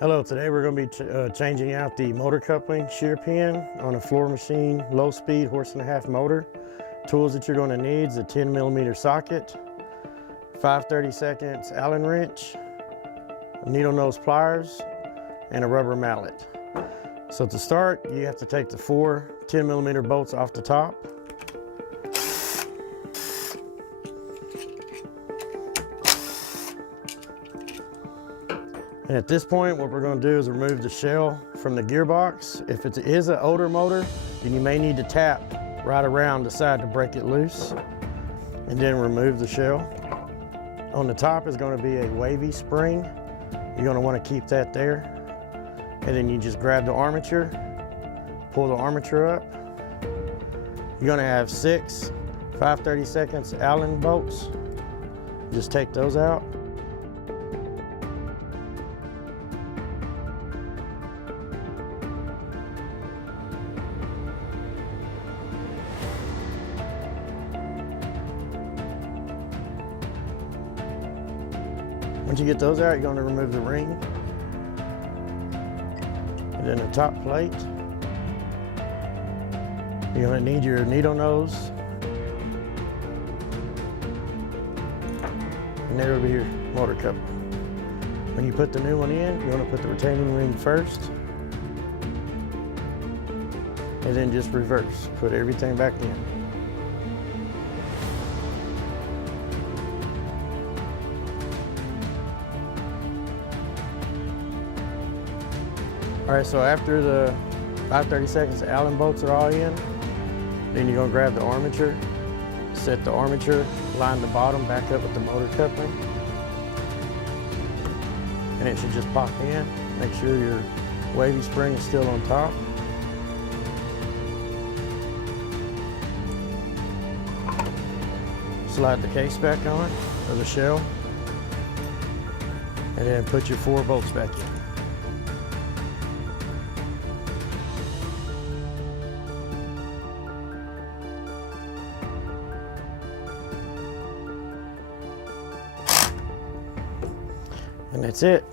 Hello, today we're going to be changing out the motor coupling shear pin on a floor machine, low speed, 1.5 horse motor. Tools that you're going to need is a 10mm socket, 5/32 Allen wrench, needle nose pliers, and a rubber mallet. So to start, you have to take the 4 10mm bolts off the top. And at this point, what we're going to do is remove the shell from the gearbox. If it is an older motor, then you may need to tap right around the side to break it loose, and then remove the shell. On the top is going to be a wavy spring. You're going to want to keep that there. And then you just grab the armature, pull the armature up. You're going to have 6 5/32 Allen bolts. Just take those out. Once you get those out, you're going to remove the ring and then the top plate. You're going to need your needle nose, and there will be your motor coupler. When you put the new one in, you're going to put the retaining ring first, and then just reverse. Put everything back in. All right, so after the 5/32 Allen bolts are all in, then you're gonna grab the armature, set the armature, line the bottom back up with the motor coupling, and it should just pop in. Make sure your wavy spring is still on top. Slide the case back on, or the shell, and then put your 4 bolts back in. And that's it.